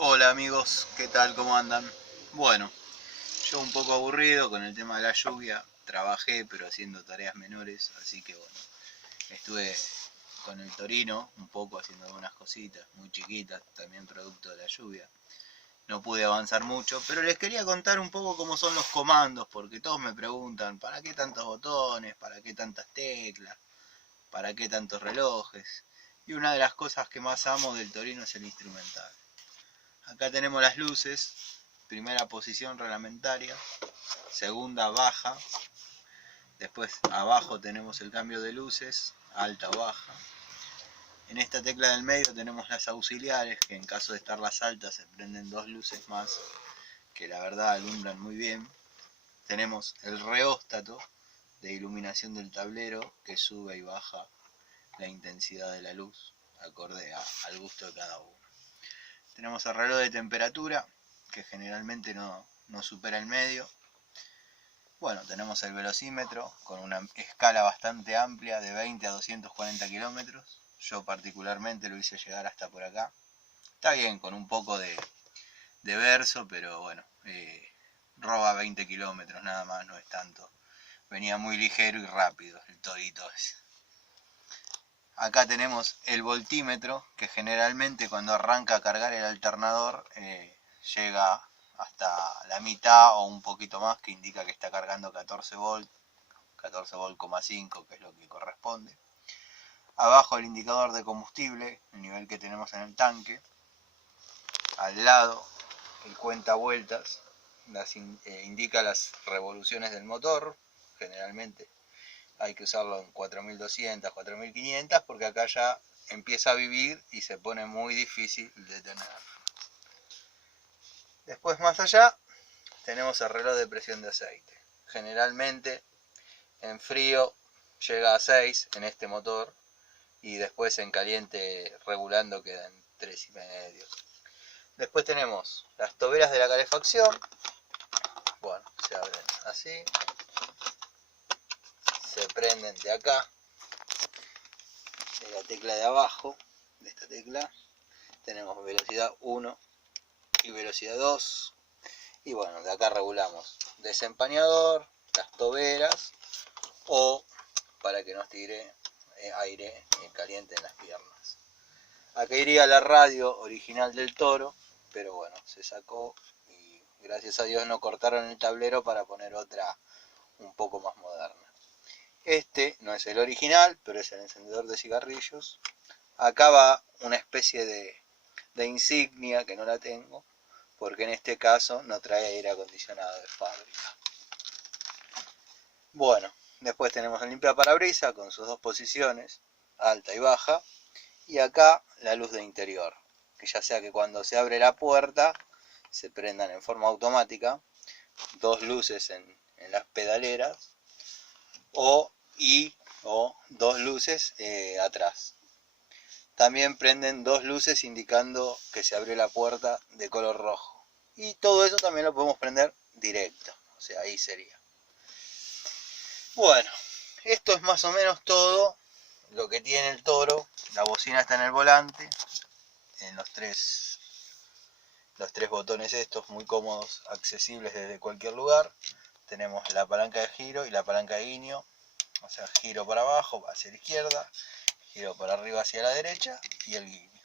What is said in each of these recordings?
Hola amigos, ¿qué tal? ¿Cómo andan? Bueno, yo un poco aburrido con el tema de la lluvia, trabajé pero haciendo tareas menores, así que bueno, estuve con el Torino un poco haciendo algunas cositas muy chiquitas, también producto de la lluvia. No pude avanzar mucho, pero les quería contar un poco cómo son los comandos, porque todos me preguntan, ¿para qué tantos botones? ¿Para qué tantas teclas? ¿Para qué tantos relojes? Y una de las cosas que más amo del Torino es el instrumental. Acá tenemos las luces, primera posición reglamentaria, segunda baja, después abajo tenemos el cambio de luces, alta o baja. En esta tecla del medio tenemos las auxiliares, que en caso de estar las altas se prenden dos luces más, que la verdad alumbran muy bien. Tenemos el reóstato de iluminación del tablero, que sube y baja la intensidad de la luz, acorde al gusto de cada uno. Tenemos el reloj de temperatura, que generalmente no supera el medio. Bueno, tenemos el velocímetro con una escala bastante amplia de 20 a 240 kilómetros. Yo particularmente lo hice llegar hasta por acá. Está bien, con un poco de verso, pero bueno, roba 20 kilómetros nada más, no es tanto. Venía muy ligero y rápido el torito ese. Acá tenemos el voltímetro, que generalmente cuando arranca a cargar el alternador llega hasta la mitad o un poquito más, que indica que está cargando 14 volt, 14 volt, 5, que es lo que corresponde. Abajo el indicador de combustible, el nivel que tenemos en el tanque. Al lado el cuenta vueltas, indica las revoluciones del motor, generalmente hay que usarlo en 4200, 4500, porque acá ya empieza a vivir y se pone muy difícil de tener. Después, más allá, tenemos el reloj de presión de aceite. Generalmente en frío llega a 6 en este motor, y después en caliente regulando queda en 3,5. Después tenemos las toberas de la calefacción. Bueno, se abren así, se prenden de acá, de la tecla de abajo, de esta tecla. Tenemos velocidad 1 y velocidad 2. Y bueno, de acá regulamos desempañador, las toberas, o para que nos tire aire caliente en las piernas. Acá iría la radio original del Toro, pero bueno, se sacó y gracias a Dios no cortaron el tablero para poner otra un poco más moderna. Este no es el original, pero es el encendedor de cigarrillos. Acá va una especie de insignia que no la tengo, porque en este caso no trae aire acondicionado de fábrica. Bueno, después tenemos el limpiaparabrisas con sus dos posiciones, alta y baja, y acá la luz de interior, que ya sea que cuando se abre la puerta se prendan en forma automática, dos luces en las pedaleras, o dos luces atrás. También prenden dos luces indicando que se abrió la puerta de color rojo. Y todo eso también lo podemos prender directo, o sea, ahí sería. Bueno, esto es más o menos todo lo que tiene el Toro. La bocina está en el volante, en los tres botones estos, muy cómodos, accesibles desde cualquier lugar. Tenemos la palanca de giro y la palanca de guiño, o sea, giro para abajo hacia la izquierda, giro para arriba hacia la derecha y el guiño.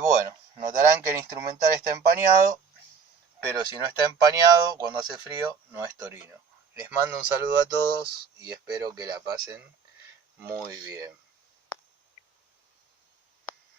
Bueno, notarán que el instrumental está empañado, pero si no está empañado, cuando hace frío, no es Torino. Les mando un saludo a todos y espero que la pasen muy bien.